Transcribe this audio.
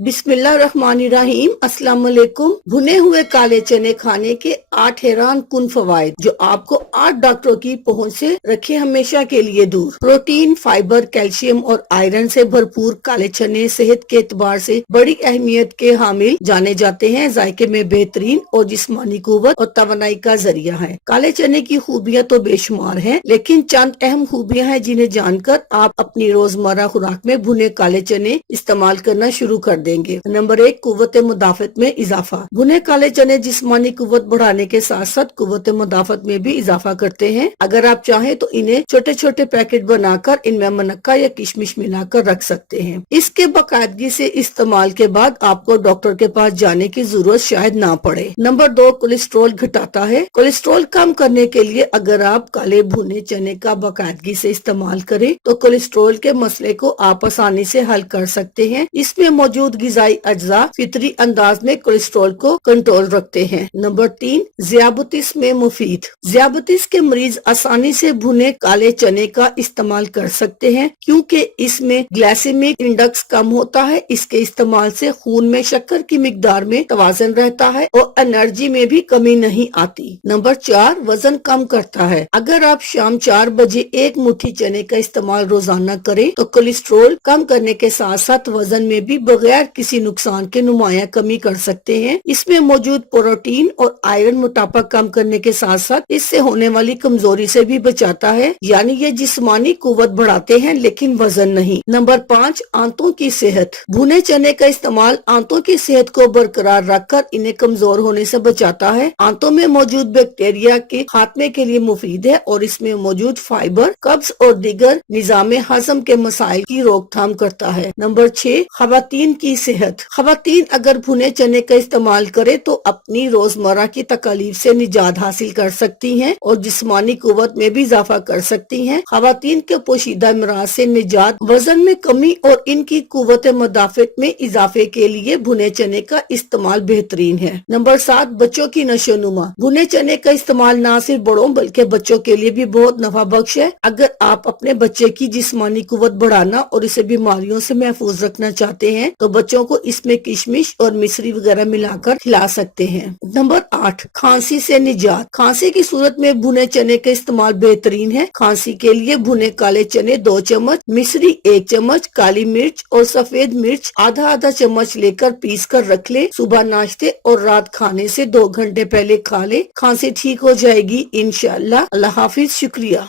बिस्मिल्लाहिर्रहमानिर्रहीम। अस्सलाम वालेकुम। भुने हुए काले चने खाने के 8 हैरान कुन फवाइद जो आपको 8 डॉक्टरों की पहुंच से रखे हमेशा के लिए दूर। प्रोटीन, फाइबर, कैल्शियम और आयरन से भरपूर काले चने सेहत के एतबार से बड़ी अहमियत के हामिल जाने जाते हैं। जायके में बेहतरीन और जिस्मानी कुव्वत और तवानाई का जरिया है। काले चने की खूबियाँ तो बेशुमार हैं, लेकिन चंद अहम खूबियाँ हैं जिन्हें जानकर आप अपनी रोजमर्रा खुराक में भुने काले चने इस्तेमाल करना शुरू कर देंगे। नंबर 1, कुव्वत मुदाफत में इजाफा। भुने काले चने जिस्मानी कुव्वत बढ़ाने के साथ साथ कुव्वत मुदाफत में भी इजाफा करते हैं। अगर आप चाहें तो इन्हें छोटे छोटे पैकेट बनाकर इनमें मनक्का या किशमिश मिलाकर रख सकते हैं। इसके बाकायदगी से इस्तेमाल के बाद आपको डॉक्टर के पास जाने की जरूरत शायद ना पड़े। नंबर 2, कोलेस्ट्रॉल घटाता है। कोलेस्ट्रॉल कम करने के लिए अगर आप काले भुने चने का बाकायदगी से इस्तेमाल करें तो कोलेस्ट्रॉल के मसले को आप आसानी से हल कर सकते हैं। इसमें मौजूद गिजाई अज्जा फितरी अंदाज में कोलेस्ट्रॉल को कंट्रोल रखते हैं। नंबर 3, ज़ियाबतीस में मुफीद। ज़ियाबतीस के मरीज आसानी से भुने काले चने का इस्तेमाल कर सकते हैं क्योंकि इसमें ग्लाइसेमिक इंडेक्स कम होता है। इसके इस्तेमाल से खून में शक्कर की मिकदार में तवाज़ुन रहता है और एनर्जी में भी कमी नहीं आती। नंबर 4, वजन कम करता है। अगर आप शाम 4 बजे एक मुट्ठी चने का इस्तेमाल रोजाना करें तो कोलेस्ट्रॉल कम करने के साथ साथ वजन में भी बगैर किसी नुकसान के नुमाया कमी कर सकते हैं। इसमें मौजूद प्रोटीन और आयरन मोटापा कम करने के साथ साथ इससे होने वाली कमजोरी से भी बचाता है, यानी ये जिस्मानी कुव्वत बढ़ाते हैं लेकिन वजन नहीं। नंबर 5, आंतों की सेहत। भुने चने का इस्तेमाल आंतों की सेहत को बरकरार रखकर इन्हें कमजोर होने से बचाता है। आंतों में मौजूद बैक्टीरिया के खात्मे के लिए मुफीद है और इसमें मौजूद फाइबर कब्ज और दीगर निजाम हजम के मसाइल की रोकथाम करता है। नंबर 6, खवातीन की सेहत। खवातीन अगर भुने चने का इस्तेमाल करे तो अपनी रोजमर्रा की तकलीफ से निजात हासिल कर सकती हैं और जिस्मानी कुव्वत में भी इजाफा कर सकती हैं। खवातीन के पोशीदा अमराज से निजात, वजन में कमी और इनकी कुव्वत मुदाफत में इजाफे के लिए भुने चने का इस्तेमाल बेहतरीन है। नंबर 7, बच्चों की नशोनुमा। भुने चने का इस्तेमाल न सिर्फ बड़ों बल्कि बच्चों के लिए भी बहुत नफा बख्श है। अगर आप अपने बच्चे की जिस्मानी कुव्वत बढ़ाना और इसे बीमारियों से महफूज रखना चाहते हैं तो बच्चों को इसमें किशमिश और मिश्री वगैरह मिलाकर खिला सकते हैं। नंबर 8, खांसी से निजात। खांसी की सूरत में भुने चने का इस्तेमाल बेहतरीन है। खांसी के लिए भुने काले चने 2 चम्मच, मिश्री 1 चम्मच, काली मिर्च और सफेद मिर्च आधा चम्मच लेकर पीस कर रख ले। सुबह नाश्ते और रात खाने से 2 घंटे पहले खा ले। खांसी ठीक हो जाएगी इंशाअल्लाह। अल्लाह हाफिज। शुक्रिया।